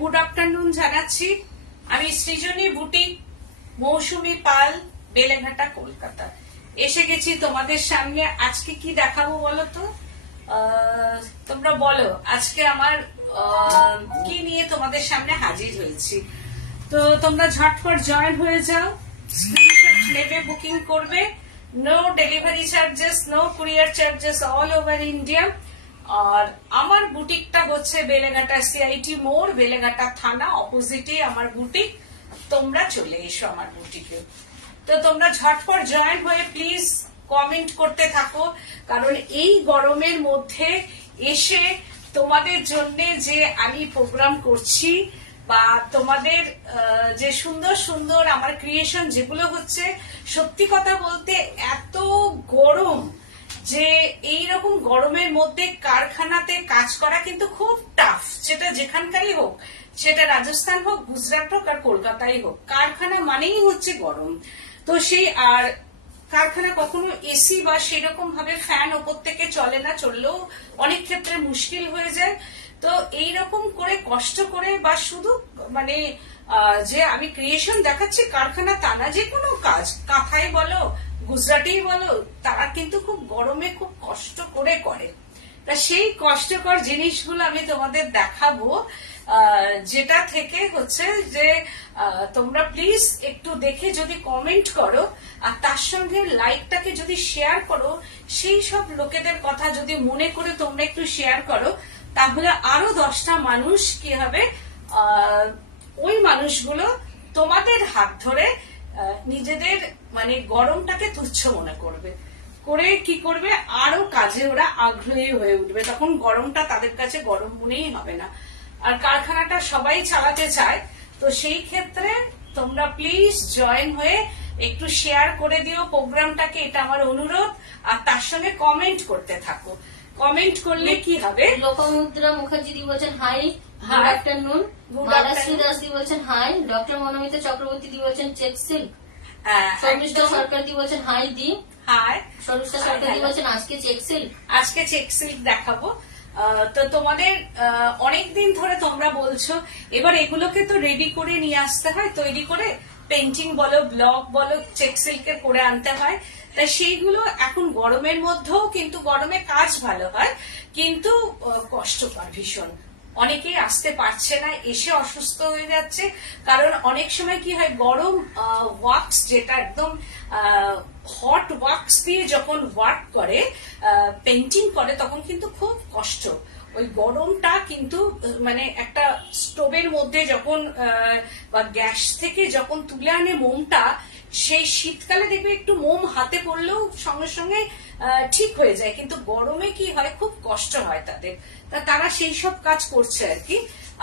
Good afternoon জানাচ্ছি। আমি সৃজনী boutique, মৌসুমী পাল, বেলেঘাটা, কলকাতা এসে গেছি তোমাদের সামনে। আজকে কি দেখাবো বলো তো? তোমরা বলো আজকে আমার কি নিয়ে তোমাদের সামনে হাজির হয়েছি। তো তোমরা ঝটপট জয়েন হয়ে যাও, স্ক্রিনশট নেবে, বুকিং করবে। No delivery charges, no courier charges, all over India. আর আমার বুটিকটা হচ্ছে বেলেঘাটা সিআইটি মোড়, বেলেঘাটা থানা অপোজিটে আমার বুটিক। তোমরা চলে এসো আমার বুটিকে। তো তোমরা ঝটপট জয়েন হয়ে প্লিজ কমেন্ট করতে থাকো, কারণ এই গরমের মধ্যে এসে তোমাদের জন্য যে আমি প্রোগ্রাম করছি বা তোমাদের যে সুন্দর সুন্দর আমার ক্রিয়েশন যেগুলো হচ্ছে, সত্যি কথা বলতে এত গরম যে এইরকম গরমের মধ্যে কারখানাতে কাজ করা কিন্তু খুব টাফ। সেটা যেখানকারই হোক, সেটা রাজস্থান হোক, গুজরাট হোক আর কলকাতায় হোক, কারখানা মানেই হচ্ছে গরম। তো সেই আর কারখানা কখনো এসি বা সেরকম ভাবে ফ্যান ওপর থেকে চলে না, চললেও অনেক ক্ষেত্রে মুশকিল হয়ে যায়। তো এইরকম করে কষ্ট করে বা শুধু মানে যে আমি ক্রিয়েশন দেখাচ্ছি কারখানা তা না, যে কোনো কাজ কাঁথাই বলো, গুজরাটেই বলো, তারা কিন্তু খুব গরমে খুব কষ্ট করে করে। তা সেই কষ্টকর জিনিসগুলো আমি তোমাদের দেখাবো, যেটা থেকে হচ্ছে যে তোমরা প্লিজ একটু দেখে যদি কমেন্ট করো আর তার সঙ্গে লাইকটাকে যদি শেয়ার করো, সেই সব লোকেদের কথা যদি মনে করে তোমরা একটু শেয়ার করো, তাহলে আরো 10টা মানুষ কি হবে, ওই মানুষগুলো তোমাদের হাত ধরে নিজেদের মানে গরমটাকে তুচ্ছ মনে করবে, করে কি করবে, আরো কাজে ওরা আগ্রহী হয়ে উঠবে। তখন গরমটা তাদের কাছে গরম মনেই হবে না। আর কারখানাটা সবাই চালাতে চায়, তো সেই ক্ষেত্রে তোমরা প্লিজ জয়েন হয়ে একটু শেয়ার করে দিও প্রোগ্রামটাকে, এটা আমার অনুরোধ। আর তার সঙ্গে কমেন্ট করতে থাকো। কমেন্ট করলে কি হবে, লোপামুদ্রা মুখার্জি দি বলছেন হাই, গুড আফটারনুন। মালাশ্রী দাস দি বলছেন হাই। ডক্টর মনোমিতা চক্রবর্তী দি বলছেন চেক সিল্ক। শর্মিষ্ঠা সরকার দি বলছেন হাই দি। হাই। শর্মিষ্ঠা সরকার দি বলছেন আজকে চেক সিল্ক, আজকে চেক সিল্ক দেখাবো। তো তোমাদের অনেকদিন ধরে তোমরা বলছো, এবার এগুলোকে তো রেডি করে নিয়ে আসতে হয়, তৈরি করে পেন্টিং বলো, ব্লক বলো, চেক সিল্কের করে আনতে হয়। তাই সেইগুলো এখন গরমের মধ্যেও কিন্তু গরমে কাজ ভালো হয়, কিন্তু কষ্টকর ভীষণ। অনেকেই আসতে পারছে না, এসে অসুস্থ হয়ে যাচ্ছে। কারণ অনেক সময় কি হয়, গরম ওয়াক্স যেটা একদম হট ওয়াক্স দিয়ে যখন ওয়ার্ক করে, পেন্টিং করে, তখন কিন্তু খুব কষ্ট। ওই গরমটা কিন্তু মানে একটা স্টোভের মধ্যে যখন বা গ্যাস থেকে যখন তুলে আনে মোমটা, সেই শীতকালে দেখবে একটু মোম হাতে পড়লেও সঙ্গে সঙ্গে ঠিক হয়ে যায়, কিন্তু গরমে কি হয়, খুব কষ্ট হয় তাদের। তা তারা সেই সব কাজ করছে আর কি।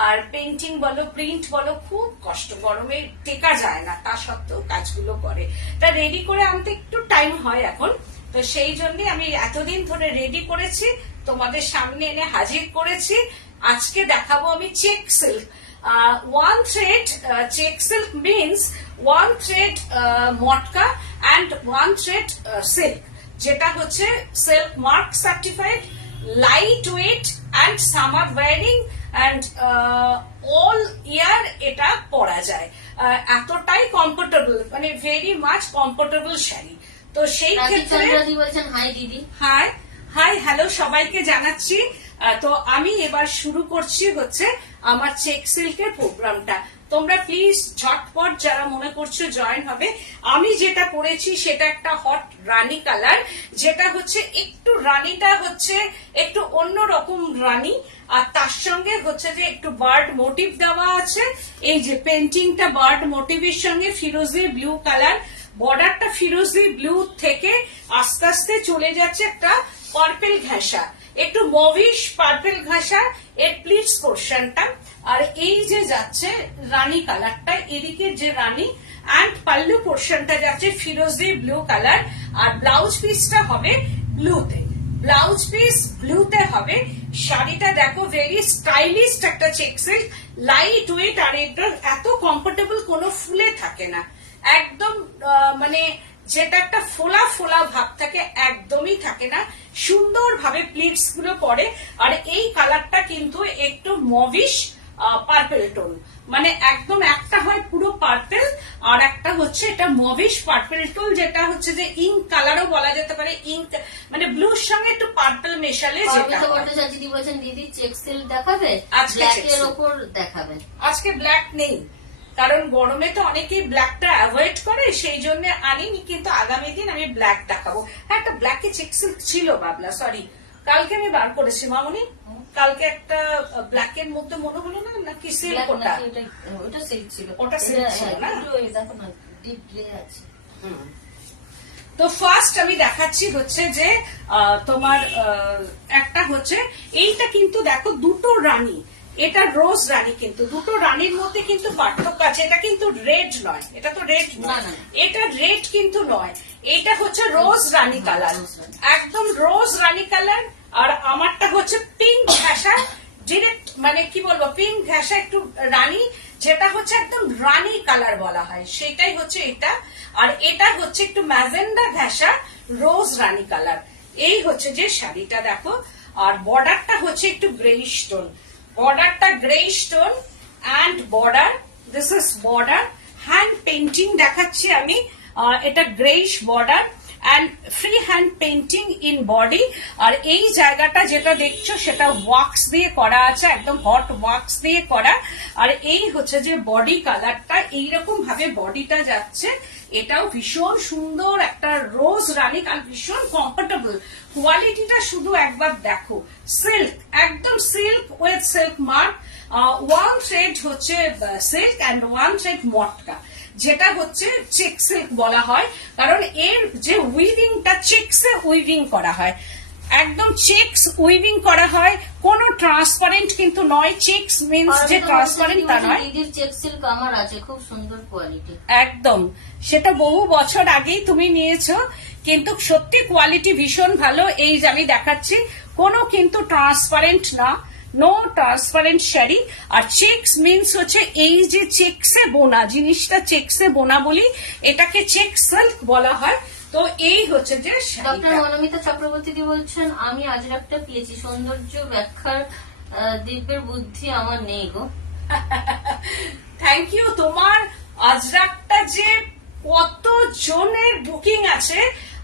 আর পেন্টিং বলো, প্রিন্ট বলো, খুব কষ্ট, গরমে টেকা যায় না, তা সত্ত্বেও কাজগুলো করে। তা রেডি করে আনতে একটু টাইম হয় এখন। তো সেই জন্য আমি এতদিন ধরে রেডি করেছি, তোমাদের সামনে এনে হাজির করেছি। আজকে দেখাবো আমি check silk. one thread check silk means one thread matka and one thread silk, যেটা হচ্ছে silk mark certified, light weight and summer wearing and all year এটা পরা যায়। এতটাই কমফোর্টেবল, মানে ভেরি মাচ কমফোর্টেবল শাড়ি। তো সেই ক্ষেত্রে বলছেন হাই দিদি। হাই হাই, হ্যালো সবাইকে জানাচ্ছি। তো আমি এবার শুরু করছি হচ্ছে আমার চেক সিল্কের প্রোগ্রামটা। তোমরা প্লিজ ঝটপট যারা মনে করছো জয়েন হবে। আমি যেটা করেছি সেটা একটা হট রানী কালার, যেটা হচ্ছে একটু রানীটা হচ্ছে একটু অন্য রকম রানী, আর তার সঙ্গে হচ্ছে যে একটু বার্ড মোটিভ দেওয়া আছে। এই যে পেন্টিংটা বার্ড মোটিভের সঙ্গে ফিরোজি ব্লু কালার, বর্ডারটা ফিরোজি ব্লু থেকে আস্তে আস্তে চলে যাচ্ছে একটা পার্পেল ঘেঁষা, একটু মভিশ পার্পেল ঘাসা এর প্লিটস পোর্শনটা। আর এই যে যাচ্ছে রানী কালারটা, এদিকে যে রানী, অ্যান্ড পাল্লু পোর্শনটা যাচ্ছে ফিরোজি ব্লু কালার। আর ব্লাউজ পিসটা হবে ব্লুতে, ব্লাউজ পিস ব্লুতে হবে। শাড়িটা দেখো ভেরি স্টাইলিশ একটা চেক সিল্ক, লাইট ওয়েট, আর এটা এত কমফোর্টেবল, কোনো ফুলে থাকে না, একদম মানে যেটা একটা ফোলা ফোলা ভাব থাকে একদমই থাকে না, সুন্দর ভাবে প্লিটস গুলো পরে। আর এই কালারটা কিন্তু একটু মভিশ পার্পেল টোন, মানে একদম একটা হয় পুরো পার্পেল আর একটা হচ্ছে এটা মভিশ পার্পেল টোন, যেটা হচ্ছে যে ইঙ্ক কালারও বলা যেতে পারে, ইঙ্ক মানে ব্লুর সঙ্গে একটু পার্পেল মেশালে যেটা হয়। ভট্টাচার্য বলছেন দিদি চেক সিল্ক দেখাবে, আজকে ব্ল্যাকের ওপর দেখাবে। আজকে ব্ল্যাক নেই, কারণ গরমে তো অনেকেই ব্ল্যাকটা অ্যাভয়েড করে, সেই জন্য আনিনি, কিন্তু আগামী দিন আমি ব্ল্যাক দেখাবো। হ্যাঁ, একটা ব্ল্যাকে চেক সিল্ক ছিল বাবলা, সরি কালকে আমি বার করেছি মামুনি, কালকে একটা ব্ল্যাকের মধ্যে মনে হলো না নাকি সিল্ক, ওটা সিল্ক ছিল, ওটা সিল্ক ছিল না, দেখো না ডিপ গ্রে আছে। তো ফার্স্ট আমি দেখাচ্ছি হচ্ছে যে তোমার একটা হচ্ছে এইটা কিন্তু দেখো দুটো রানী, এটা রোজ রানী, কিন্তু দুটো রানীর মধ্যে কিন্তু পার্থক্য আছে, এটা কিন্তু রেড নয়, এটা তো রেড নয়, এটা রেড কিন্তু নয়, এটা হচ্ছে রোজ রানী কালার, একদম রোজ রানী কালার। আর আমারটা হচ্ছে পিঙ্ক ঘেঁষা, ডিরেক্ট মানে কি বলবো পিঙ্ক ঘেঁষা একটু রানী, যেটা হচ্ছে একদম রানী কালার বলা হয়, সেটাই হচ্ছে এটা। আর এটা হচ্ছে একটু ম্যাজেন্ডা ঘেঁষা রোজ রানী কালার, এই হচ্ছে যে শাড়িটা দেখো। আর বর্ডারটা হচ্ছে একটু গ্রেইশ টোন, বর্ডারটা greyish tone and border, this is border, hand painting দেখাচ্ছি আমি, এটা greyish border and free hand painting in body. আর এই জায়গাটা যেটা দেখছো সেটা ওয়াক্স দিয়ে করা আছে, একদম হট ওয়াক্স দিয়ে করা। আর এই হচ্ছে যে বডি কালারটা, এইরকম ভাবে বডিটা যাচ্ছে, এটাও ভীষণ সুন্দর একটা রোজ রানী, আর ভীষণ কমফোর্টেবল, কোয়ালিটিটা শুধু একবার দেখো, সিল্ক একদম silk with silk mark, one thread হচ্ছে সিল্ক অ্যান্ড ওয়ান থ্রেড মটকা, যেটা হচ্ছে চেক সিল্ক বলা হয়, কারণ এর যে উইভিংটা চেকসে উইভিং করা হয়, একদম চেকস উইভিং করা হয়, কোনো ট্রান্সপারেন্ট কিন্তু নয়, চেকস মিন্স যে ট্রান্সপারেন্ট তা নয়। দিদির চেক সিল্ক আমার আছে, খুব সুন্দর কোয়ালিটি, একদম সেটা বহু বছর আগেই তুমি নিয়েছো, কিন্তু সত্যি কোয়ালিটি ভীষণ ভালো। এই যে আমি দেখাচ্ছি, কোনো কিন্তু ট্রান্সপারেন্ট না, নো ট্রান্সপারেন্ট শাড়ি। আর চেকস মিন্স হচ্ছে এই যে চেকসে বোনা জিনিসটা, চেকসে বোনা বলি, এটাকে চেক সিল্ক বলা হয়। তো এই হচ্ছে যে ডক্টর মনোমিতা চক্রবর্তী দি বলছেন আমি আজরাকটা পেয়েছি, সৌন্দর্য ব্যাখ্যার দিব্যের বুদ্ধি আমার নেই গো। Thank you. তোমার আজরাকটা যে কত জনের বুকিং আছে,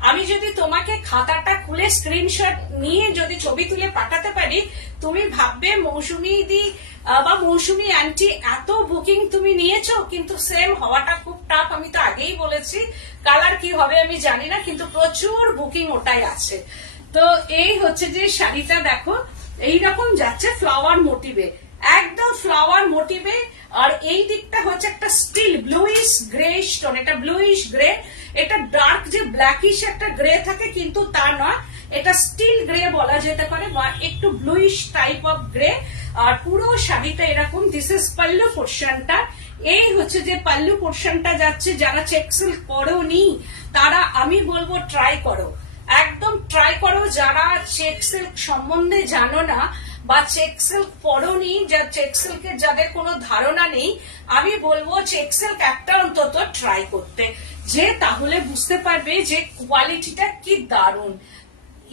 আমি যদি তোমাকে খাতাটা খুলে স্ক্রিনশট নিয়ে যদি ছবি তুলে পাঠাতে পারি, তুমি ভাববে মৌসুমী দি বা মৌসুমী আন্টি এত বুকিং তুমি নিয়েছো, কিন্তু সেম হওয়াটা খুব টাফ। আমি তো আগেই বলেছি, কালার কি হবে আমি জানি না, কিন্তু প্রচুর বুকিং ওটাই আছে। তো এই হচ্ছে যে শাড়িটা দেখো, এইরকম যাচ্ছে ফ্লাওয়ার মোটিভে, একদম ফ্লাওয়ার মোটিভে। আর এই দিকটা হচ্ছে একটা স্টিল ব্লুইশ গ্রে স্টোন, এটা ব্লুইশ গ্রে, এটা ডার্ক যে ব্ল্যাকিশ একটা গ্রে থাকে কিন্তু তা নয়, এটা স্টিল গ্রে বলা যেতে পারে, বা একটু ব্লুইশ টাইপ অফ গ্রে। আর পুরো শাড়িটা এরকম, দিস ইজ পাল্লু পোর্শনটা, এই হচ্ছে যে পাল্লু পোর্শনটা যাচ্ছে। যারা চেক সিল্ক করোনি তারা আমি বলবো ট্রাই করো, একদম ট্রাই করো। যারা চেক সিল্ক সম্বন্ধে জানো না বা চেক সিল্ক পরোনি, যা চেক সিল্কের যাদের কোনো ধারণা নেই, আমি বলবো চেক সিল্ক একটা অন্তত ট্রাই করতে, যে তাহলে বুঝতে পারবে যে কোয়ালিটিটা কি দারুণ।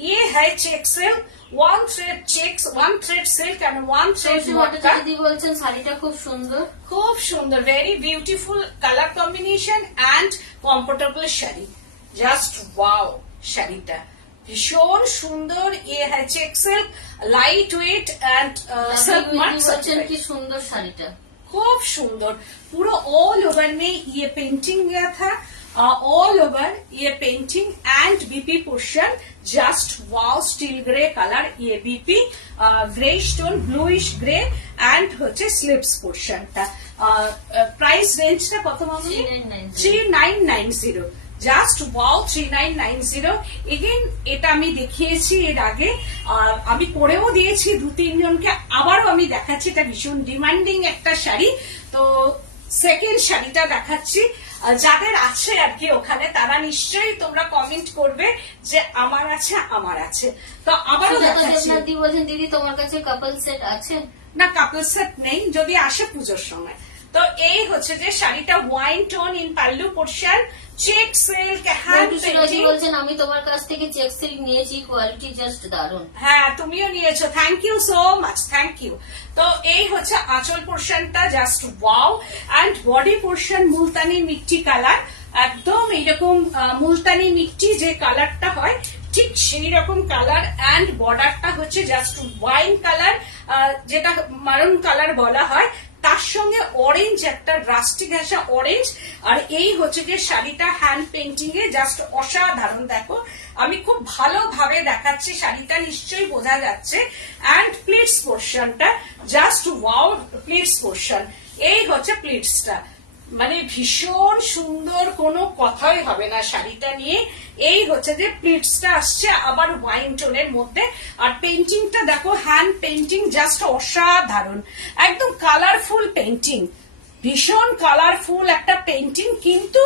ये है check silk, one thread checks, one thread silk and one thread matka. দিদি বলছেন শাড়িটা খুব সুন্দর, খুব সুন্দর, very beautiful colour combination and comfortable sari, just wow. শাড়িটা ভীষণ সুন্দর, ইয়ে है check silk, light weight and silk mark. বলছেন কি সুন্দর শাড়িটা, खूब सुंदर, पूरा ऑल ओवर में ये पेंटिंग गया था, ऑल ओवर ये painting and BP portion, just wow, steel grey colour, ये BP grey stone bluish grey and হচ্ছে স্লিভস পোরশনটা। প্রাইস রেঞ্জটা কত মামনি? 3990, জাস্ট ওয়াও 3990। এগেন এটা আমি দেখিয়েছি এর আগে, আমি পরেও দিয়েছি 2-3 জনকে, আবারও আমি দেখাচ্ছি, এটা ভীষণ ডিমান্ডিং একটা শাড়ি। তো সেকেন্ড শাড়িটা দেখাচ্ছি, যাদের আছে আর কি ওখানে, তারা নিশ্চয়ই তোমরা কমেন্ট করবে যে আমার আছে আমার আছে। তো আবারও দেখাচ্ছি। বলছেন দিদি তোমার কাছে কাপল সেট আছে? না, কাপল সেট নেই, যদি আসে পুজোর সময়। তো এই হচ্ছে যে শাড়িটা wine tone in pallu portion, check silk hand painting. বলছেন আমি তোমার কাছ থেকে চেক সিল্ক নিয়েছি, কোয়ালিটি জাস্ট দারুন। হ্যাঁ তুমিও নিয়েছো, thank you so much, thank you. তো এই হচ্ছে আঁচল পোর্শনটা, just wow. And body portion Multani mitti colour, একদম এইরকম মুলতানি মিট্টি যে কালারটা হয় ঠিক সেই রকম কালার। অ্যান্ড বর্ডারটা হচ্ছে জাস্ট ওয়াইন কালার, যেটা মারুন কালার বলা হয়, তার সঙ্গে অরেঞ্জ, একটা রাস্টি ঘাসা অরেঞ্জ। আর এই হচ্ছে যে শাড়িটা হ্যান্ড পেইন্টিং এ জাস্ট অসাধারণ। দেখো আমি খুব ভালোভাবে দেখাচ্ছি, শাড়িটা নিশ্চয়ই বোঝা যাচ্ছে। অ্যান্ড প্লিটস পোর্শনটা জাস্ট ওয়াও, প্লিটস পোর্শন। এই হচ্ছে প্লিটসটা, মানে ভীষণ সুন্দর, কোনো কথাই হবে না শাড়িটা নিয়ে। এই হচ্ছে যে প্লিটসটা আসছে আবার ওয়াইন টোনের মধ্যে। আর পেইন্টিংটা দেখো, হ্যান্ড পেইন্টিং, জাস্ট অসাধারণ, একদম কালারফুল পেইন্টিং, ভীষণ কালারফুল একটা পেইন্টিং, কিন্তু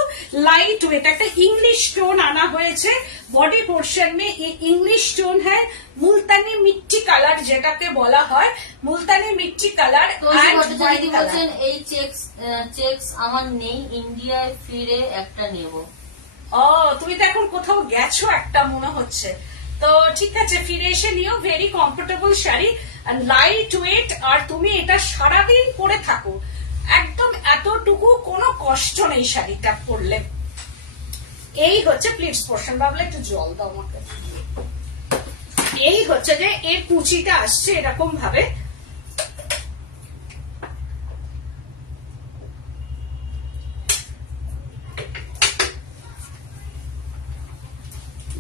লাইট ওয়েট, একটা ইংলিশ টোন আনা হয়েছে বডি পোর্শন में। इंग्लिश टोन है मुल्तानी मिट्टी कलर, যেটাকে বলা হয় মুলতানি মিট্টি কালার। বলছেন এই চেকস আমার নেই, ইন্ডিয়ায় ফিরে একটা নেব। ও তুমি তো এখন কোথাও গেছো একটা মনে হচ্ছে, তো ঠিক আছে ফিরে এসে নিও। Very comfortable sari, light weight, আর তুমি এটা সারাদিন পরে থাকো, একদম এতটুকু কোনো কষ্ট নেই শাড়িটা পরলে। এই হচ্ছে প্লিটস পোর্শন। ভাবলে একটু জল দাও আমাকে। এই হচ্ছে যে এর কুচিটা আসছে এরকম ভাবে,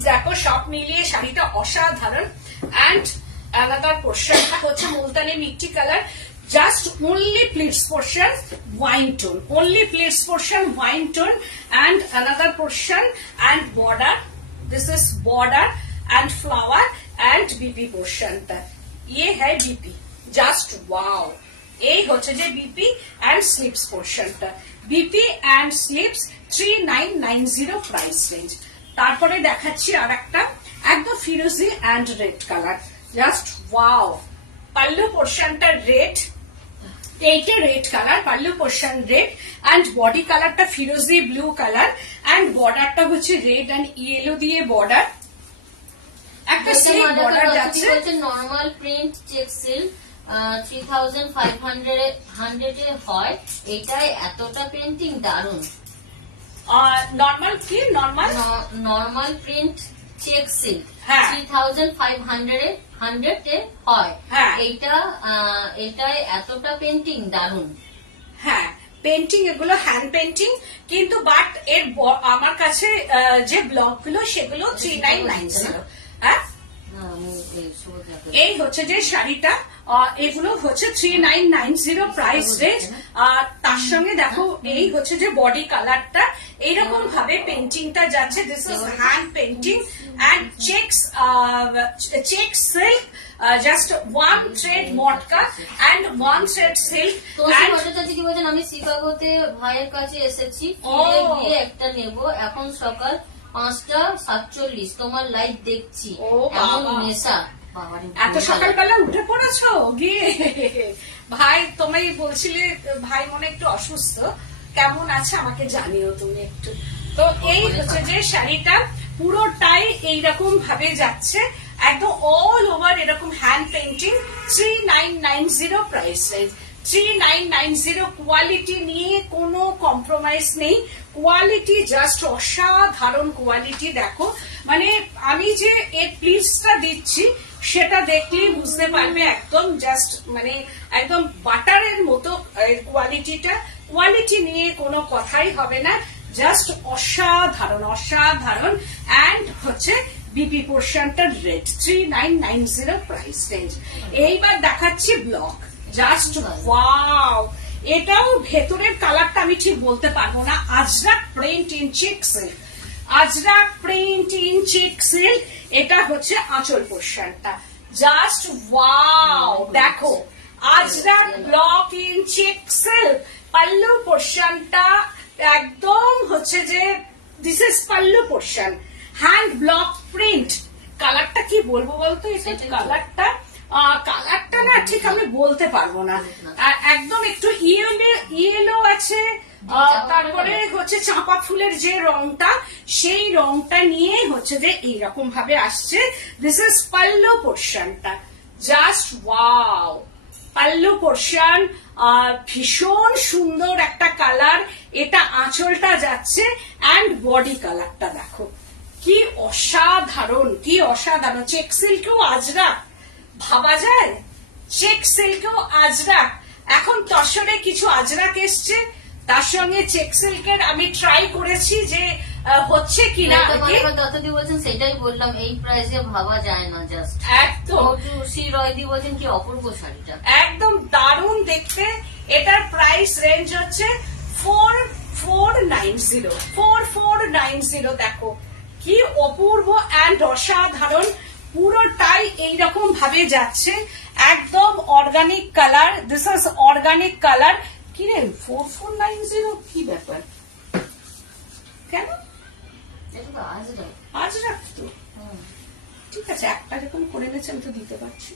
দেখো সব মিলিয়ে শাড়িটা অসাধারণ। অ্যান্ড আলাদা পোর্শনটা হচ্ছে Multani mitti colour, just only pleats portion wine tone, only pleats portion wine tone, and another portion and border, this is border and flower and BP portion ta ye hai BP, just wow। এই হচ্ছে যে BP and sleeves portion ta, BP and sleeves 3990 price range. তারপরে দেখাচ্ছি আরেকটা একদম ফিরোজি and red colour, just wow. Pallu পোর্শনটা red, এইটা red colour, pallu portion red, and body কালারটা ফিরোজি ব্লু কালার, এন্ড বর্ডারটা হচ্ছে রেড এন্ড ইয়েলো দিয়ে বর্ডার, একটা স্লিপ বর্ডার যাচ্ছে। নরমাল প্রিন্ট চেক সিল্ক 3500 এ হয়, এটাই এতটা পেইন্টিং দারুন। নরমাল কি নরমাল প্রিন্ট চেক সিল্ক হ্যাঁ 3500 এ হয়, হ্যাঁ এটাই এতটা পেইন্টিং দারুন। হ্যাঁ পেন্টিং, এগুলো হ্যান্ড পেন্টিং, কিন্তু বাট এর আমার কাছে যে ব্লক গুলো সেগুলো 3990। হ্যাঁ এই হচ্ছে যে শাড়িটা, এগুলো হচ্ছে 3990 প্রাইস রেঞ্জ। আর তার সঙ্গে দেখো এই হচ্ছে যে বডি কালারটা এইরকম ভাবে পেন্টিংটা যাচ্ছে, this is hand painting and check silk, just one thread মটকা অ্যান্ড ওয়ান থ্রেড সিল্ক। দিদি বলছেন আমি শিকাগোতে ভাইয়ের কাছে এসেছি, ফিরে গিয়ে একটা নেব, এখন সকাল 5:47, তোমার লাইভ দেখছি, এমন নেশা। এত সকালবেলা উঠে পড়েছো গিয়ে? ভাই তোমায় বলছিলে ভাই মনে একটু অসুস্থ, কেমন আছে আমাকে জানিও তুমি একটু। তো এই হচ্ছে যে শাড়িটা পুরোটাই এইরকম ভাবে যাচ্ছে, একদম অল ওভার এরকম hand painting, 3990 price range. 3990 quality নিয়ে কোনো কম্প্রোমাইজ নেই, কোয়ালিটি জাস্ট অসাধারণ কোয়ালিটি। দেখো মানে আমি যে এর প্লিটসটা দিচ্ছি সেটা দেখলেই বুঝতে পারবে, একদম জাস্ট মানে একদম বাটারের মতো কোয়ালিটিটা, কোয়ালিটি নিয়ে কোনো কথাই হবে না, জাস্ট অসাধারণ অসাধারণ। অ্যান্ড হচ্ছে বিপি পোর্শনটা রেড, 3990 প্রাইস রেঞ্জ। এইবার দেখাচ্ছি ব্লক, জাস্ট ওয়াও। এটাও ভেতরের কালারটা আমি ঠিক বলতে পারবো না, Ajrak print in check silk, Ajrak print in check silk. এটা হচ্ছে আঁচল পোর্শনটা, জাস্ট ওয়াও। দেখো Ajrak block in check silk, pallu পোর্শনটা একদম হচ্ছে যে this is pallu portion, hand block print. কালারটা কি বলবো বলতো, এটা কালারটা কালারটা না ঠিক আমি বলতে পারবো না, একদম একটু ইয়েলো তারপরে হচ্ছে চাঁপা ফুলের যে রংটা, সেই রংটা নিয়ে হচ্ছে যে এইরকম ভাবে আসছে। দিস ইজ পাল্লু পোর্শনটা, জাস্ট ওয়াও। পাল্লু পোর্শন, ভীষণ সুন্দর একটা কালার। এটা আঁচলটা যাচ্ছে, অ্যান্ড বডি কালারটা দেখো কি অসাধারণ, কি অসাধারণ। চেক সিল্কেও আজরাক, ভাবা যায়? চেক সিল্কেও আজরাক। এখন তসরে কিছু আজরাক এসছে, তার সঙ্গে চেক সিল্কের আমি ট্রাই করেছি যে হচ্ছে কিনা। দত্তদি বলছেন সেটাই বললাম, এই প্রাইসে ভাবা যায় না। জাস্ট একদম রয়দি বলছেন কি অপূর্ব শাড়িটা, একদম দারুণ দেখতে। এটার প্রাইস রেঞ্জ হচ্ছে 4490। 4490 দেখো কি অপূর্ব অ্যান্ড অসাধারণ। পুরোটাই এইরকম ভাবে যাচ্ছে, একদম organic colour. This is organic colour. কি রে 4490 কি ব্যাপার? কেন এটা তো আজরাক। আজ রাখতো? ঠিক আছে, একটা যখন করে নিয়েছে আমি তো দিতে পারছি,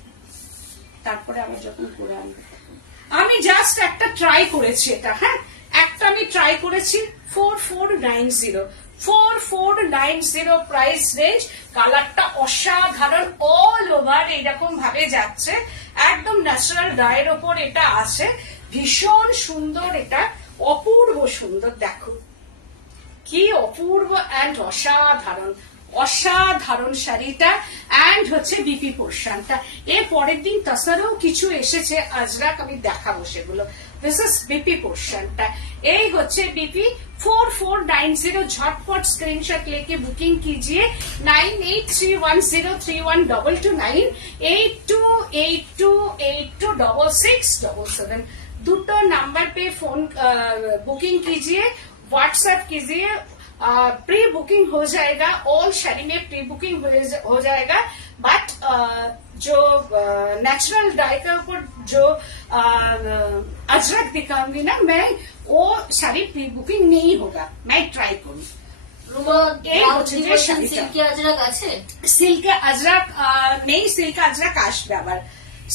তারপরে আবার যখন করে আনবো। আমি জাস্ট একটা ট্রাই করেছি এটা, হ্যাঁ একটা আমি ট্রাই করেছি। 4490, 4490 প্রাইস রেঞ্জ। কালারটা অসাধারণ, অল ওভার এইরকম ভাবে যাচ্ছে, একদম ন্যাচারাল ডায়ের ওপর এটা আছে। ভীষণ সুন্দর, এটা অপূর্ব সুন্দর। দেখো কি অপূর্ব অ্যান্ড অসাধারণ, অসাধারণ শাড়িটা। অ্যান্ড হচ্ছে বিপি পোর্শনটা। এর পরের দিন তাছাড়াও কিছু এসেছে আজরাক, আমি দেখাবো সেগুলো। দিস ইজ বিপি পোর্শনটা। এই হচ্ছে বিপি 4490। झटपट स्क्रीनशॉट लेके बुकिंग कीजिए 9831031229 8282826677। দুটো নাম্বার पे फोन बुकिंग कीजिए, व्हाट्सएप कीजिए। प्री बुकिंग हो जाएगा, ऑल शादी में प्री बुकिंग हो जाएगा। बट जो नेचुरल डाई के ऊपर जो अजरक दिखाऊंगी ना मैं, वो सारी प्री बुकिंग नहीं होगा, मैं ट्राई करूँ। সিল্কি আজরাক আছে, সিল্কে আজরাক নেই, সিল্কে আজরাক আসবে আবার।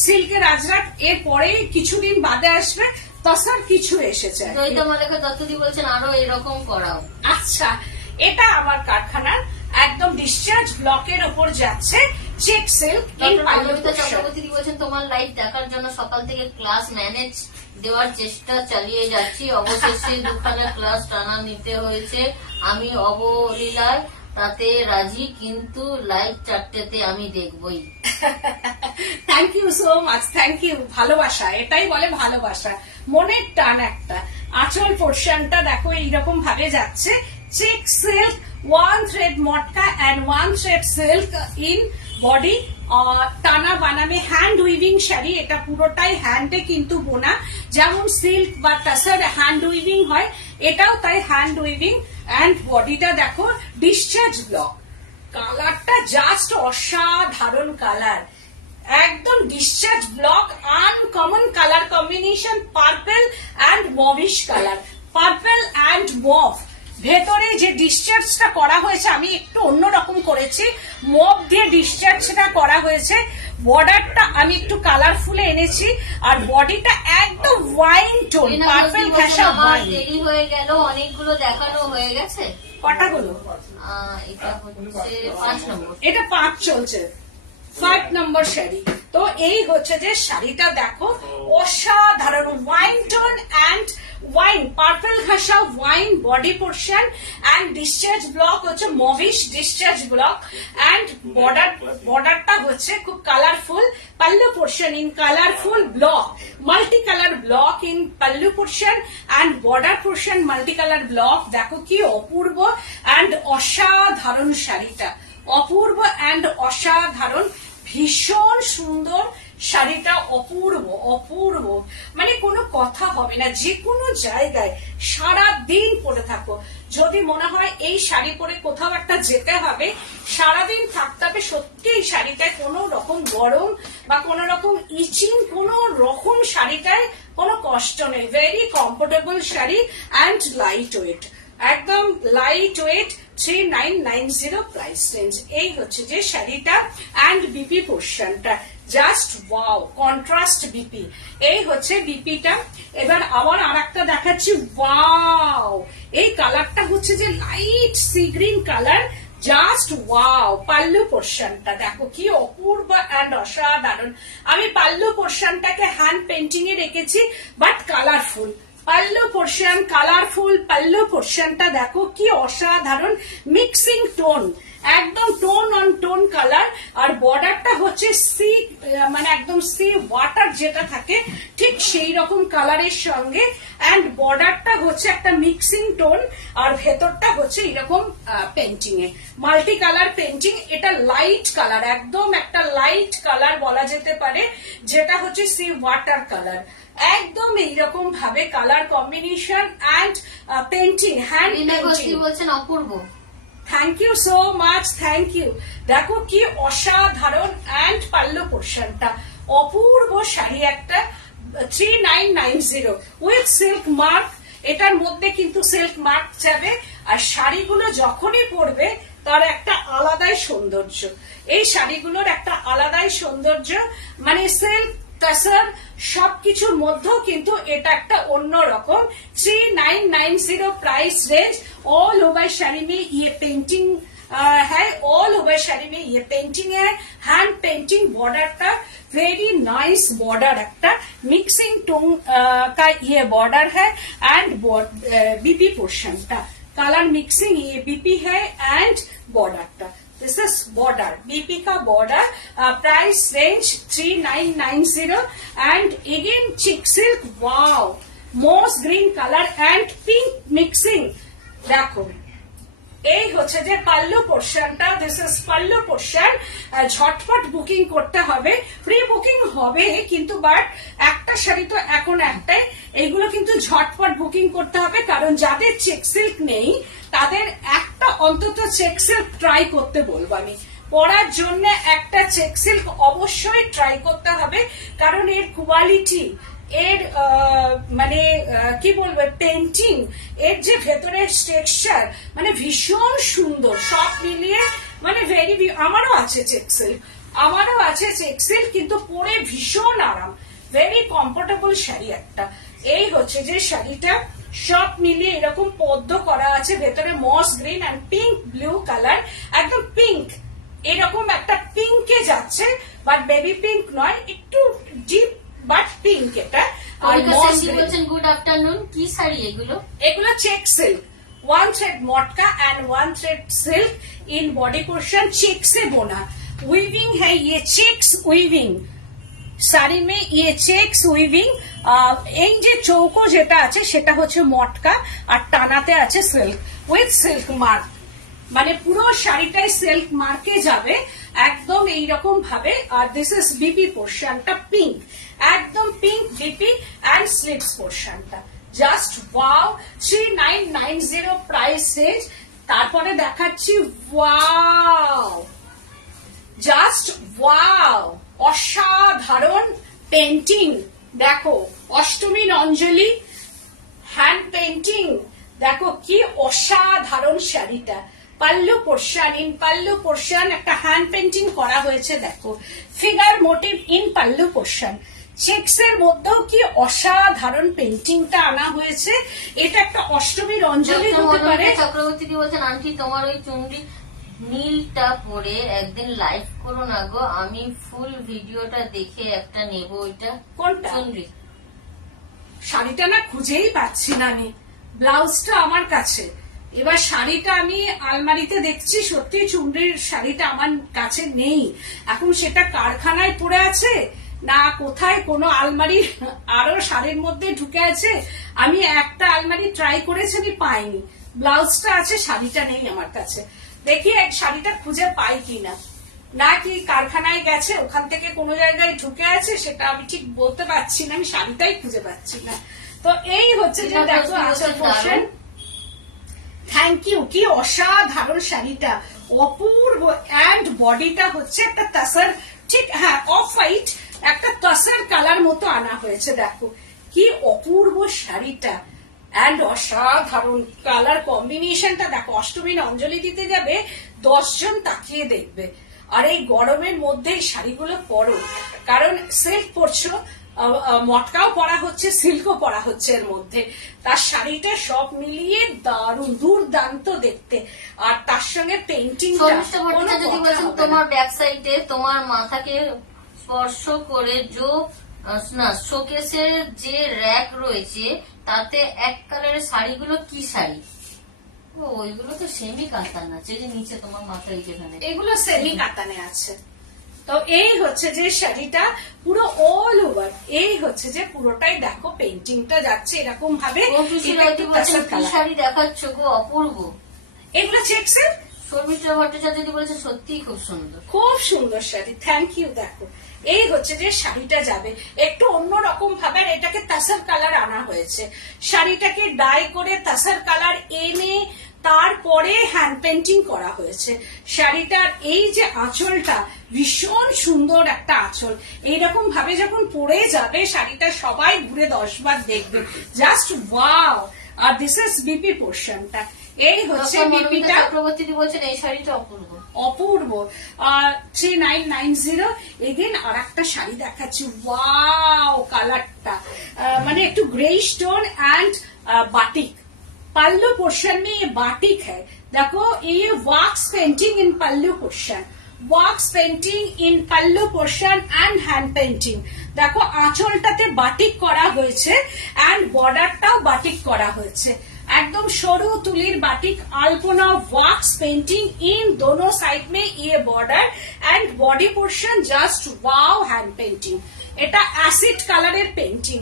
সিল্কের আজরাক এর পরে কিছুদিন বাদে আসবে। তসার কিছু এসেছে। দত্তদি বলছেন আরো এরকম করাও। আচ্ছা, এটা আমার কারখানার একদম ডিসচার্জ ব্লকের ওপর যাচ্ছে, চেক সিল্ক। চক্রবর্তী বলছেন তোমার লাইভ দেখার জন্য সকাল থেকে ক্লাস ম্যানেজ দেওয়ার চেষ্টা চালিয়ে যাচ্ছি, অবশেষে দুখানা ক্লাস টানা নিতে হয়েছে। আমি অবলীলার তাতে রাজি, কিন্তু লাইভ 4টেতে আমি দেখবই। Thank you so much, thank you. ভালোবাসা, এটাই বলে ভালোবাসা, মনের টান একটা। আঁচল পোর্শনটা দেখো এইরকম ভাবে যাচ্ছে, চেক সিল্ক, 1 থ্রেড মটকা and 1 thread silk in body. টানা বানামে হ্যান্ড উইভিং শাড়ি, এটা পুরোটাই হ্যান্ডে কিন্তু বোনা। যেমন সিল্ক বা টাসার হ্যান্ড উইভিং হয়, এটাও তাই হ্যান্ড উইভিং। অ্যান্ড বডিটা দেখো ডিসচার্জ ব্লক। কালারটা জাস্ট অসাধারণ কালার, একদম discharge block. Uncommon colour combination, purple and mauvish colour, purple and mauve. ভেতরে যে ডিসচার্জটা করা হয়েছে আমি একটু অন্যরকম করেছি, মভ দিয়ে ডিসচার্জটা করা হয়েছে। বর্ডারটা আমি একটু কালারফুলে এনেছি, আর বডিটা একদম ওয়াইন টোন, পার্পল ঘেঁষা ওয়াইন। দেরি হয়ে গেল, অনেকগুলো দেখানো হয়ে গেছে। কটা হলো? এটা হচ্ছে 5 নম্বর, এটা 5 চলছে, 5 নম্বর শাড়ি। তো এই হচ্ছে যে শাড়িটা দেখো অসাধারণ, wine tone and wine, purple ঘাসা wine body portion, and discharge block হচ্ছে মভিশ ডিসচার্জ ব্লক। অ্যান্ড বর্ডারটা হচ্ছে খুব colourful. Pallu portion in colourful block, multi colour block in pallu portion, and border portion multi colour block. দেখো কি অপূর্ব and অসাধারণ শাড়িটা, অপূর্ব and অসাধারণ, ভীষণ সুন্দর শাড়িটা, অপূর্ব অপূর্ব, মানে কোনো কথা হবে না। যে কোনো জায়গায় সারা দিন পরে থাকো, যদি মনে হয় এই শাড়ি পরে কোথাও একটা যেতে হবে, সারাদিন থাকতে হবে, সত্যি এই শাড়িটায় কোনো রকম গরম বা কোনো রকম ইচিং, কোনো রকম শাড়িটায় কোনো কষ্ট নেই। Very comfortable sari and light weight, একদম লাইট ওয়েট। 3990 price range. এই হচ্ছে যে শাড়িটা অ্যান্ড বিপি পোর্শনটা, জাস্ট ওয়াও, কন্ট্রাস্ট বিপি। এই হচ্ছে বিপিটা। এবার আবার আর একটা দেখাচ্ছি, ওয়াও, এই কালারটা হচ্ছে যে light sea green colour, just wow. Pallu পোর্শনটা দেখো কি অপূর্ব এন্ড অসাধারণ। আমি পাল্লু পোর্শনটাকে হ্যান্ড পেন্টিং এ রেখেছি, but colourful. Pallu portion colourful, pallu পোর্শনটা দেখো কি অসাধারণ, মিক্সিং টোন, একদম টোন অন টোন কালার। আর বর্ডারটা হচ্ছে সি, মানে একদম সি ওয়াটার যেটা থাকে ঠিক সেই রকম কালারের সঙ্গে, এন্ড বর্ডারটা হচ্ছে একটা মিক্সিং টোন, আর ভেতরটা হচ্ছে এরকম পেন্টিং এ মাল্টি কালার পেন্টিং। এটা লাইট কালার, একদম একটা লাইট কালার বলা যেতে পারে, যেটা হচ্ছে সি ওয়াটার কালার। একদম এইরকম ভাবে colour combination and painting, hand painting. বলছেন অপূর্ব, thank you so much, thank you. দেখো কি অসাধারণ, এন্ড পাল্লু পোর্শনটা অপূর্ব শাড়ি একটা, 3990 উইথ সিল্ক মার্ক। এটার মধ্যে কিন্তু সিল্ক মার্ক যাবে, আর শাড়িগুলো যখনই পরবে তার একটা আলাদাই সৌন্দর্য। এই শাড়িগুলোর একটা আলাদাই সৌন্দর্য, মানে সিল্ক টাসার সবকিছুর মধ্যেও কিন্তু এটা একটা অন্য রকম। 3990 price range. All over sari में ये पेंटिंग है, ऑल ओवर शाड़ी में ये पेंटिंग है, हैंड पेंटिंग। बॉर्डर का वेरी नाइस बॉर्डर, একটা मिक्सिंग टोन का ये बॉर्डर है, एंड बीपी पोर्शनটা कलर मिक्सिंग, ये बीपी है एंड बॉर्डरটা दिस इज बॉर्डर, बीपी का border. Price range 3990 and again check silk, wow, moss green colour and pink mixing. देखो এই হচ্ছে যে পাল্লু পোর্শনটা, দিস ইজ পাল্লু পোর্শন। ঝটপট বুকিং করতে হবে, প্রি বুকিং হবে কিন্তু, বাট একটা শাড়ি তো এখন একটাই, এইগুলো কিন্তু ঝটপট বুকিং করতে হবে, কারণ যাদের চেক সিল্ক নেই তাদের একটা অন্তত চেক সিল্ক ট্রাই করতে বলবো আমি। পরার জন্য একটা চেক সিল্ক অবশ্যই ট্রাই করতে হবে, কারণ এর কোয়ালিটি, এর মানে কি বলবো, পেন্টিং, এর যে ভেতরের টেক্সচার, মানে ভীষণ সুন্দর। সব মিলিয়ে মানে আমারও আছে চেক সিল্ক, আমারও আছে চেক সিল্ক, কিন্তু পরে ভীষণ আরাম, ভেরি কমফোর্টেবল শাড়ি একটা। এই হচ্ছে যে শাড়িটা, সব মিলিয়ে এরকম পদ্ম করা আছে, ভেতরে moss green and pink blue colour, একদম পিঙ্ক, এরকম একটা পিঙ্কে যাচ্ছে, বাট বেবি পিঙ্ক নয়, একটু ডিপ বাট পিঙ্ক এটা। আর বলছেন গুড আফটারনুন, কি শাড়ি এগুলো? এগুলো check silk, 1 thread matka and 1 thread silk in body portion, check से बोना वीविंग है, ये चेक्स वीविंग শাড়ি মে ইয়ে চেক্স উইভিং। এই যে চৌকো যেটা আছে সেটা হচ্ছে মটকা, আর টানাতে আছে সিল্ক উইথ সিল্ক মার্ক, মানে পুরো শাড়িটাই সিল্ক মার্কে যাবে একদম এইরকম ভাবে। আর দিস ইজ বিপি পোর্শনটা পিঙ্ক, একদম পিঙ্ক বিপি, এন্ড স্লিভস পোর্শনটা জাস্ট ওয়াও, 3990 প্রাইস রেঞ্জ। তারপরে দেখাচ্ছি ওয়াও, জাস্ট ওয়াও, অসাধারণ পেন্টিং। দেখো অষ্টমীর অঞ্জলি হ্যান্ড পেন্টিং, দেখো কি অসাধারণ শাড়িটা। Pallu portion, in pallu portion একটা হ্যান্ড পেন্টিং করা হয়েছে, দেখো figure motif in pallu portion. Checks এর মধ্যেও কি অসাধারণ পেন্টিংটা আনা হয়েছে। এটা একটা অষ্টমীর অঞ্জলি হতে পারে। চক্রবর্তী কি বলছেন, আন্টি তোমার ওই চুনরি নীলটা পরে একদিন লাইভ করো না গো, আমি ফুল ভিডিওটা দেখে একটা নেব। ওইটা কোনটা? চুনরি শাড়িটা না খুঁজেই পাচ্ছি না আমি, ব্লাউজটা আমার কাছে। এবার শাড়িটা আমি আলমারিতে দেখছি, সত্যি চুনরির শাড়িটা আমার কাছে নেই। এখন সেটা কারখানায় পড়ে আছে না কোথায় কোনো আলমারি আরো শাড়ির মধ্যে ঢুকে আছে। আমি একটা আলমারি ট্রাই করেছি, আমি পাইনি। ব্লাউজটা আছে, শাড়িটা নেই আমার কাছে। দেখি এক শাড়িটা খুঁজে পাই কিনা, না কি কারখানায় গেছে, ওখান থেকে কোনো জায়গায় ঢুকে আছে, সেটা আমি ঠিক বলতে পারছি না। আমি শাড়িটাই খুঁজে পাচ্ছি না। তো এই হচ্ছে যে দেখো আঁচল পোর্শন। থ্যাংক ইউ, কি অসাধারণ শাড়িটা, অপূর্ব। এন্ড বডিটা হচ্ছে একটা তাসার, ঠিক হ্যাঁ অফ হোয়াইট, একটা তাসার কালার মতো আনা হয়েছে। দেখো কি অপূর্ব শাড়িটা, এন্ড অসাধারণ কালার কম্বিনেশনটা। দেখো অষ্টমীর অঞ্জলি দিতে যাবে, 10 জন তাকিয়ে দেখবে। আর এই গরমের মধ্যে এই শাড়িগুলো পরো, কারণ সিল্ক পরছো, মটকাও পরা হচ্ছে, সিল্কও পরা হচ্ছে এর মধ্যে। তার শাড়িটা সব মিলিয়ে দারুণ দুর্দান্ত দেখতে, আর তার সঙ্গে পেইন্টিং যদি বলছেন তোমার ব্যাক সাইডে তোমার মাথাকে স্পর্শ করে শোকেসের যে র্যাক রয়েছে তাতে এক কালারের শাড়িগুলো কি শাড়ি? ও ওইগুলো তো সেমি কাতান আছে, যে নিচে তোমার মাথায় যেখানে এগুলো সেমি কাতানে আছে। তো এই হচ্ছে যে শাড়িটা পুরো অল ওভার, এই হচ্ছে যে পুরোটাই দেখো পেইন্টিংটা যাচ্ছে এরকম ভাবে। শাড়ি দেখাচ্ছ গো, অপূর্ব। এগুলো চেকসের শর্মিষ্ঠা ভট্টাচার্য দিদি বলেছে সত্যি খুব সুন্দর, খুব সুন্দর শাড়ি, থ্যাংক ইউ। দেখো এই হচ্ছে যে শাড়িটা যাবে একটু অন্যরকম ভাবে, আর এটাকে তাসার কালার আনা হয়েছে। শাড়িটাকে ডাই করে তাসার কালার এনে তারপরে হ্যান্ড পেন্টিং করা হয়েছে। শাড়িটার এই যে আঁচলটা ভীষণ সুন্দর একটা আঁচল, এইরকম ভাবে যখন পরে যাবে শাড়িটা সবাই ঘুরে 10 বার দেখবে, জাস্ট ওয়াও। আর দিস ইজ বিপি পোর্শনটা, এই হচ্ছে বিপিটা। চক্রবর্তী বলছেন এই শাড়িটা অপূর্ব, অপূর্ব। 3990। এদিন আর একটা শাড়ি দেখাচ্ছি, ওয়াও কালারটা, মানে একটু grey stone and batik. Pallu portion में ये बाटिक है, देखो ये wax painting in pallu portion, wax painting in pallu portion and hand painting. দেখো আঁচলটাতে বাটিক করা হয়েছে এন্ড বর্ডারটাও বাটিক করা হয়েছে, एकदम সরু তুলির বাটিক, আলপনা वॉक्स पेंटिंग इन दोनों साइड में ये border and body portion just wow hand painting. এটা অ্যাসিড কালারের পেইন্টিং,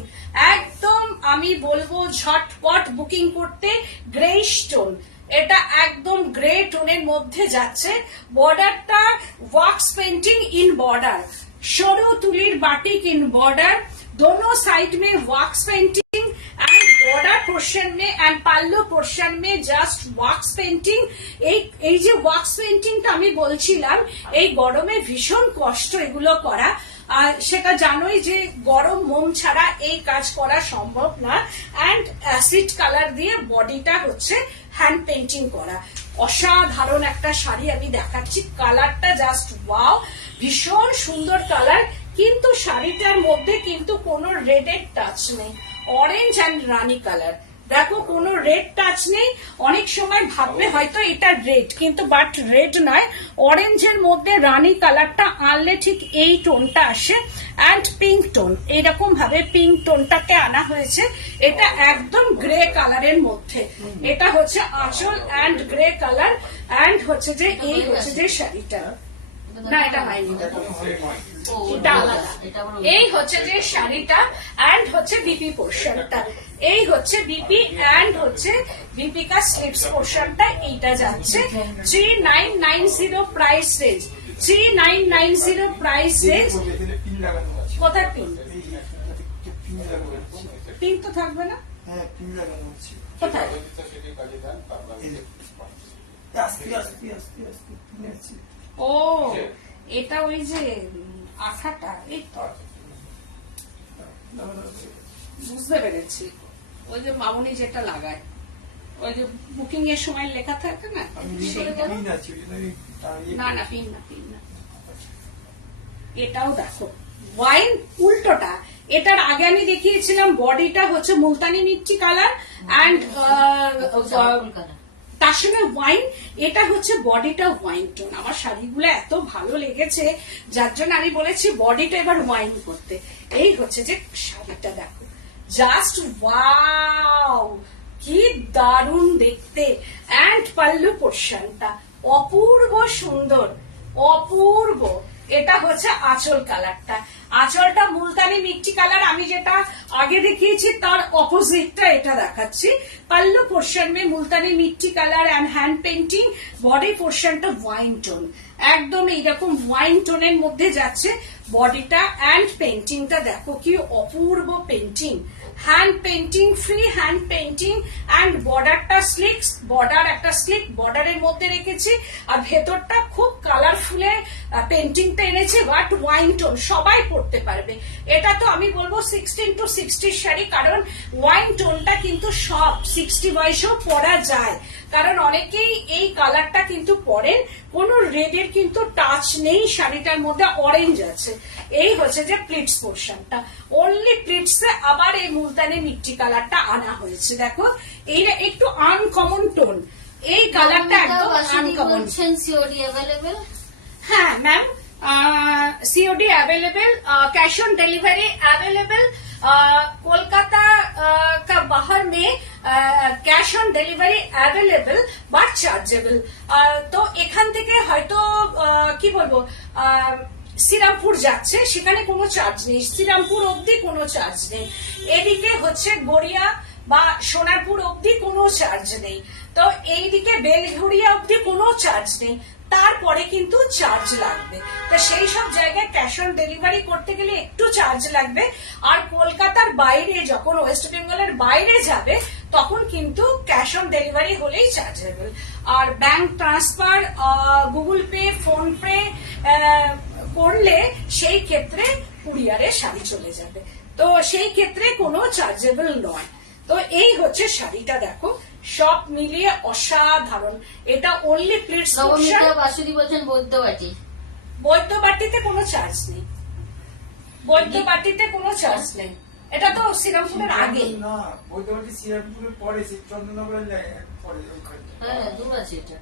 একদম আমি বলবো ঝটপট বুকিং করতে। গ্রে স্টোন, এটা একদম গ্রে টোনের মধ্যে যাচ্ছে। বর্ডারটা ওয়াক্স পেন্টিং ইন বর্ডার, সরু তুলির বাটিক इन बॉर्डर, दोनों साइड में वॉक्स पेंटिंग एंड बॉर्डर पोर्शन में एंड पल्लू पोर्शन में जस्ट वॉक्स पेंटिंग। এই যে ওয়াক্স পেইন্টিংটা আমি বলছিলাম, এই গরমে ভীষণ কষ্ট এগুলো করা, আর সেটা জানোই যে গরম মোম ছাড়া এই কাজ করা সম্ভব না। এন্ড অ্যাসিড কালার দিয়ে বডিটা হচ্ছে হ্যান্ড পেইন্টিং করা। অসাধারণ একটা শাড়ি আমি দেখাচ্ছি, কালারটা জাস্ট ওয়াও, ভীষণ সুন্দর কালার। কিন্তু শাড়িটার মধ্যে কিন্তু কোনো রেডের টাচ নেই, অরেঞ্জ অ্যান্ড রানী কালার। দেখো কোনো রেড টাচ নেই। অনেক সময় ভাববে হয়তো এটা রেড, কিন্তু বাট রেড নয়, অরেঞ্জের মধ্যে রানী কালারটা আনলে ঠিক এই টোনটা আসে। এন্ড পিঙ্ক টোন, এইরকম ভাবে পিঙ্ক টোনটাকে আনা হয়েছে। এটা একদম গ্রে কালারের মধ্যে, এটা হচ্ছে আঁচল এন্ড গ্রে কালার। এন্ড হচ্ছে যে এই হচ্ছে যে শাড়িটা, না এটা হয়নি, এটা আলাদা। এই হচ্ছে যে শাড়িটা এন্ড হচ্ছে বিপি পোর্শনটা, এই হচ্ছে বিপি এন্ড হচ্ছে বিপি কা স্লিপস পোর্শনটা। এইটা যাচ্ছে 3990 প্রাইস রেঞ্জ, 3990 প্রাইস রেঞ্জ। কোথায় পিন? পিন তো থাকবে না, কোথায়? ও এটা ওই যে আঠাটা, এই তো বুঝতে পেরেছি, ওই যে মামুনি যেটা লাগায়, ওই যে বুকিং এর সময় লেখা থাকে না, না না পিন না, পিন না। এটাও দেখো ওয়াইন উল্টোটা, এটার আগে আমি দেখিয়েছিলাম বডিটা হচ্ছে মুলতানি মিট্টি কালার এন্ড তার সঙ্গে ওয়াইন, এটা হচ্ছে বডিটা ওয়াইন টোন। আমার শাড়িগুলো এত ভালো লেগেছে যার জন্য আমি বলেছি বডিটা এবার ওয়াইন করতে। এই হচ্ছে যে শাড়িটা দেখো, জাস্ট ওয়াও, কি দারুণ দেখতে। এন্ড পাল্লু পোর্শনটা অপূর্ব সুন্দর, অপূর্ব। এটা হচ্ছে আঁচল কালারটা, আঁচলটা মুলতানি মিট্টি কালার, আমি যেটা আগে দেখিয়েছি তার অপোজিটটা এটা দেখাচ্ছি। पल्लू पोर्शन में मुल्तानी मिट्टी colour and hand painting, body पोर्शनটা ওয়াইন টোন, একদম এইরকম ওয়াইন টোনের মধ্যে যাচ্ছে বডিটা। এন্ড পেন্টিংটা দেখো কি অপূর্ব painting, hand painting, free hand painting and বর্ডারটা স্লিক, বর্ডার একটা স্লিক বর্ডারের মধ্যে রেখেছি, আর ভেতরটা খুব কালারফুলে পেন্টিংটা এনেছি, বাট ওয়াইন টোন, সবাই পড়তে পারবে। এটা তো আমি বলবো 16 to 60 শাড়ি, কারণ ওয়াইন টোনটা কিন্তু সব 60 বয়সেও পরা যায়, কারণ অনেকেই এই কালারটা কিন্তু পরেন, কোনো রেডের কিন্তু টাচ নেই শাড়িটার মধ্যে, অরেঞ্জ আছে। এই হচ্ছে যে প্লিটস পোর্শনটা, অনলি প্লিটসে আবার এই মুলতানি মিট্টি কালারটা আনা হয়েছে। দেখো এইটা একটু আনকমন টোন, এই কালারটা একদম আনকমন। COD available? হ্যাঁ ma'am, COD available, cash on delivery available. Kolkata का बाहर में cash on delivery available but chargeable. তো এখান থেকে হয়তো কি বলবো, শ্রীরামপুর যাচ্ছে, সেখানে কোনো চার্জ নেই, শ্রীরামপুর অবধি কোনো চার্জ নেই। এদিকে হচ্ছে গড়িয়া বা সোনারপুর অবধি কোনো চার্জ নেই, তো এইদিকে বেলঘড়িয়া অবধি কোনো চার্জ নেই, তারপরে কিন্তু চার্জ লাগবে। তো সেই সব জায়গায় ক্যাশ অন ডেলিভারি করতে গেলে একটু চার্জ লাগবে, আর কলকাতার বাইরে যখন ওয়েস্ট বেঙ্গলের বাইরে যাবে তখন কিন্তু ক্যাশ অন ডেলিভারি হলেই চার্জেবল। আর bank transfer, Google Pay, PhonePe করলে সেই ক্ষেত্রে কুরিয়ারে শাড়ি চলে যাবে, তো সেই ক্ষেত্রে কোনো চার্জেবল নয়। তো এই হচ্ছে শাড়িটা, দেখো সব মিলিয়ে অসাধারণ। এটা অনলি প্লিটস পোর্শন। বাসুদি বলছেন বৈদ্যবাটি, বৈদ্যবাটিতে কোনো চার্জ নেই, বৈদ্যবাটিতে কোনো চার্জ নেই। এটা তো শ্রীরামপুরের আগে না, বৈদ্যবাটি শ্রীরামপুরের পরে, চন্দ্রনগরের পরে ওখানে। হ্যাঁ দূর আছে এটা।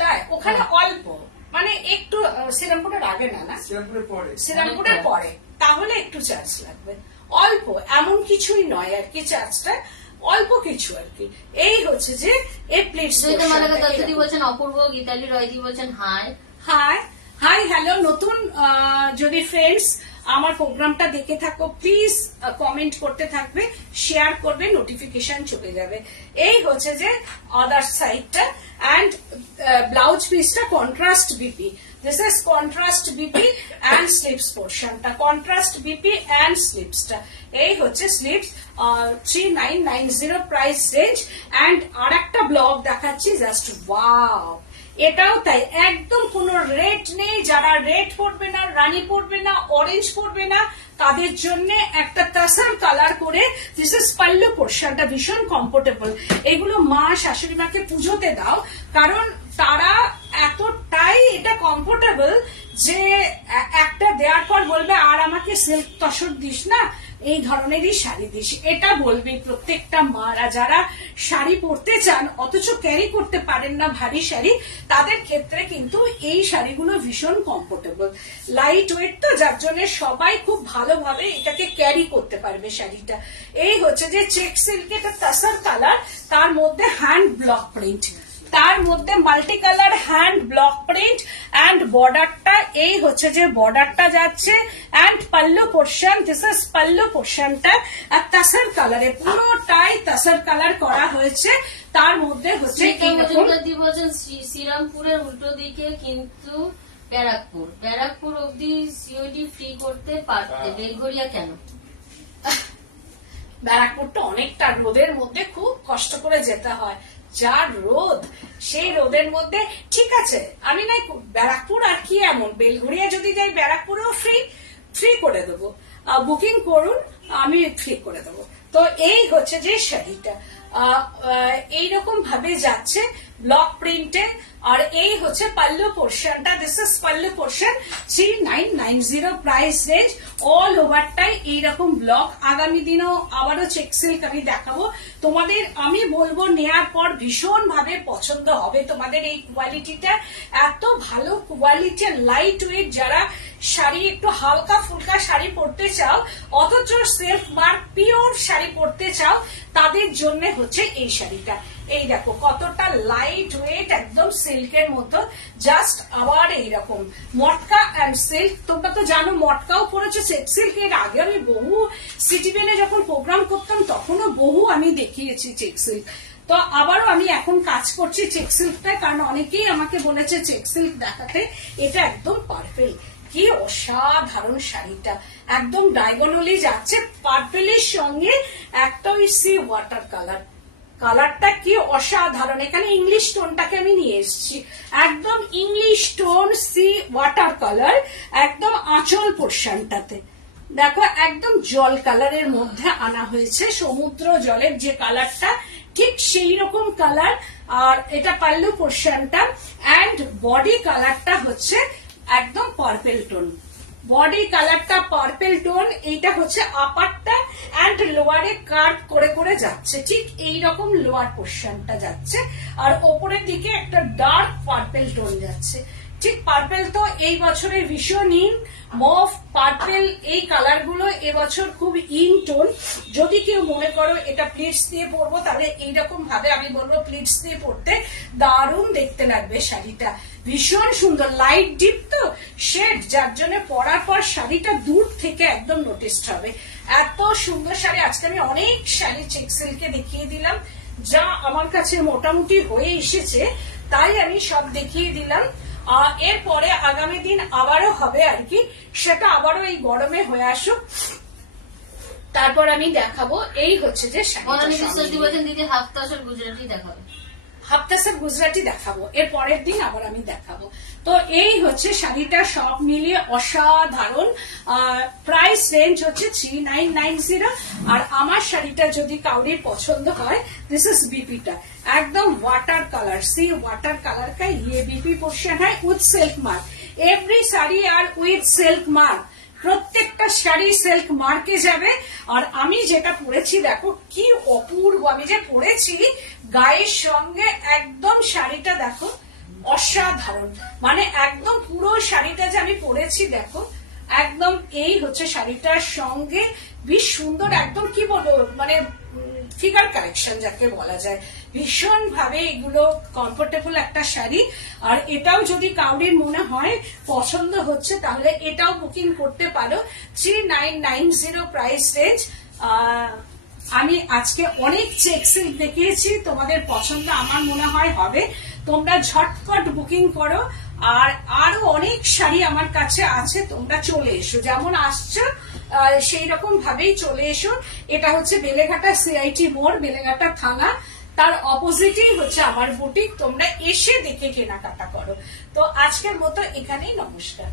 তাই ওখানে অল্প, মানে একটু শ্রীরামপুরের আগে না, না শ্রীরামপুরের পরে, শ্রীরামপুরের পরে, তাহলে একটু চার্জ লাগবে, অল্প, এমন কিছুই নয় আর কি, চার্জটা অল্প কিছু আর কি। এই হচ্ছে যে এই প্লেটস। দত্তদি বলছেন অপূর্ব, গীতালি রয়দি বলছেন হাই হাই হাই হ্যালো। নতুন যদি ফ্রেন্ডস আমার প্রোগ্রামটা দেখে থাকো, প্লিজ কমেন্ট করতে থাকবে, শেয়ার করবে, নোটিফিকেশন চলে যাবে। এই হচ্ছে যে আদার সাইডটা, অ্যান্ড ব্লাউজ পিসটা contrast BP. This is contrast BP and slips portion টা, contrast BP and slips টা। এই হচ্ছে স্লিপস, 3990 প্রাইস রেঞ্জ। এন্ড আরেকটা ব্লগ দেখাচ্ছি, জাস্ট ওয়াও, এটাও তাই, একদম কোনো রেড নেই। যারা রেড পরবে না, রানী পরবে না, অরেঞ্জ পরবে না, তাদের জন্য একটা তাসার কালার করে, দিস ইজ পাল্লু পোর্শনটা, ভীষণ কমফোর্টেবল। এগুলো মা শাশুড়ি মাকে পুজোতে দাও, কারণ তারা এতটাই এটা কমফোর্টেবল যে একটা দেওয়ার পর বলবে আর আমাকে সিল্ক তসর দিস না, এই ধরনেরই শাড়ি দিস, এটা বলবে প্রত্যেকটা মারা। যারা শাড়ি পরতে চান অথচ ক্যারি করতে পারেন না ভারী শাড়ি, তাদের ক্ষেত্রে কিন্তু এই শাড়িগুলো ভীষণ কমফোর্টেবল, লাইট ওয়েট, তো যার জন্য সবাই খুব ভালোভাবে এটাকে ক্যারি করতে পারবে শাড়িটা। এই হচ্ছে যে চেক সিল্কের তাসার কালার, তার মধ্যে হ্যান্ড ব্লক প্রিন্ট, তার মধ্যে multi colour hand block print, and বর্ডারটা এই হচ্ছে যে বর্ডারটা যাচ্ছে, and pallu portion, this is pallu পোর্শনটা, আর তাসার কালারে পুরোটাই তাসার কালার করা হয়েছে। তার মধ্যে হচ্ছে বলছেন শ্রীরামপুরের উল্টো দিকে কিন্তু ব্যারাকপুর অব্দি সিওডি ফ্রি করতে পারতে, বেলঘড়িয়া কেন? ব্যারাকপুরটা অনেকটা রোদের মধ্যে খুব কষ্ট করে যেতে হয়, যা রোদ, সেই রোদের মধ্যে ঠিক আছে। আমি নাই ব্যারাকপুর আর কি এমন, বেলঘড়িয়া যদি যাই ব্যারাকপুরেও ফ্রি করে দেবো, বুকিং করুন, আমি ফ্রি করে দেবো। তো এই হচ্ছে যে শাড়িটা এইরকম ভাবে যাচ্ছে ব্লক প্রিন্টে, আর এই হচ্ছে পাল্লু পোর্শনটা, this is pallu portion, 3990 price range. All ওভারটাই এইরকম ব্লক। আগামী দিনেও আবারও চেক সিল্ক আমি দেখাবো তোমাদের, আমি বলবো নেয়ার পর ভীষণ ভাবে পছন্দ হবে তোমাদের। এই কোয়ালিটিটা এত ভালো কোয়ালিটি, লাইট ওয়েট, যারা শাড়ি একটু হালকা ফুলকা শাড়ি পরতে চাও অথচ সেলফ মার্ক পিওর শাড়ি পরতে চাও, তাদের জন্য হচ্ছে এই শাড়িটা। এই দেখো কতটা লাইট ওয়েট, একদম সিল্কের মতো, জাস্ট আবার এইরকম মটকা অ্যান্ড সিল্ক। তোমরা তো জানো মটকাও পরেছে চেক সিল্ক, এর আগে আমি বহু সিটিভেনে যখন প্রোগ্রাম করতাম তখনও বহু আমি দেখিয়েছি চেক সিল্ক। তো আবারও আমি এখন কাজ করছি চেক সিল্কটা, কারণ অনেকেই আমাকে বলেছে চেক সিল্ক দেখাতে, এটা একদম পারফেক্ট। কি অসাধারণ শাড়িটা, একদম ডায়াগোনালি যাচ্ছে পার্পেলের সঙ্গে একটা ওই সি ওয়াটার কালার। কালারটা কি অসাধারণ, এখানে ইংলিশ টোনটাকে আমি নিয়ে এসেছি, একদম English tone sea water colour, একদম আঁচল পোর্শনটাতে দেখো একদম জল কালারের মধ্যে আনা হয়েছে, সমুদ্র জলের যে কালারটা ঠিক সেই রকম কালার। আর এটা পাল্লু পোর্শনটা, অ্যান্ড বডি কালারটা হচ্ছে একদম পার্পেল টোন, বডি কালারটা পার্পেল টোন। এইটা হচ্ছে আপারটা অ্যান্ড লোয়ারে কার্ভ করে করে যাচ্ছে, ঠিক এই রকম লোয়ার পোর্শনটা যাচ্ছে, আর ওপরের দিকে একটা ডার্ক পার্পেল টোন যাচ্ছে। ঠিক পার্পেল তো এই বছরের ভীষণ ইন, মভ পার্পেল এই কালার গুলো এবছর খুব ইন টোন। যদি কেউ মনে করো এটা প্লিটস দিয়ে পরবো, তাহলে এইরকম ভাবে আমি বলবো প্লিটস দিয়ে পরতে দারুণ দেখতে লাগবে শাড়িটা, ভীষণ সুন্দর লাইট ডিপ তো শেড, যার জন্য পরার পর শাড়িটা দূর থেকে একদম নোটিসড হবে। এত সুন্দর শাড়ি, আজকে আমি অনেক শাড়ি চেক সিল্কে দেখিয়ে দিলাম, যা আমার কাছে মোটামুটি হয়ে এসেছে তাই আমি সব দেখিয়ে দিলাম। এরপরে আগামী দিন আবারও হবে আর কি, সেটা আবারও এই গরমে হয়ে আসুক, তারপর আমি দেখাবো। এই হচ্ছে যে দিদি হাফতাসের গুজরাটি দেখাবে, হাফতাসের গুজরাটি দেখাবো, এর পরের দিন আবার আমি দেখাবো। তো এই হচ্ছে শাড়িটা, সব মিলিয়ে অসাধারণ। প্রাইস রেঞ্জ হচ্ছে 3990। আর আমার শাড়িটা যদি কাউরির পছন্দ হয়, দিস ইজ বিপিটা, একদম water colour, sea water colour का ये बीपी पोर्शन है with silk mark. Every sari আর উইথ সিল্ক মার্ক, প্রত্যেকটা শাড়ি সিল্ক মার্কে যাবে। আর আমি যেটা পরেছি দেখো কি অপূর্ব, আমি যে পরেছি গায়ের সঙ্গে একদম শাড়িটা দেখো অসাধারণ, মানে একদম পুরো শাড়িটা যে আমি পরেছি দেখো একদম এই হচ্ছে শাড়িটার সঙ্গে বেশ সুন্দর, একদম কি বলবো মানে ফিগার কালেকশন যাকে বলা যায়, ভীষণ ভাবে এগুলো কমফোর্টেবল একটা শাড়ি। আর এটাও যদি কাউরির মনে হয় পছন্দ হচ্ছে তাহলে এটাও বুকিং করতে পারো, 3990 প্রাইস রেঞ্জ। আমি আজকে অনেক চেক সিল্ক দেখিয়েছি, তোমাদের পছন্দ আমার মনে হয় হবে, তোমরা ঝটপট বুকিং করো। আর আরো অনেক শাড়ি আমার কাছে আছে, তোমরা চলে এসো, যেমন আসছো সেই রকম ভাবেই চলে এসো। এটা হচ্ছে বেলেঘাটা সিআইটি মোড়, বেলেঘাটা থানা, তার অপোজিটেই হচ্ছে আমার বুটিক, তোমরা এসে দেখে কেনাকাটা করো। তো আজকের মতো এখানেই, নমস্কার।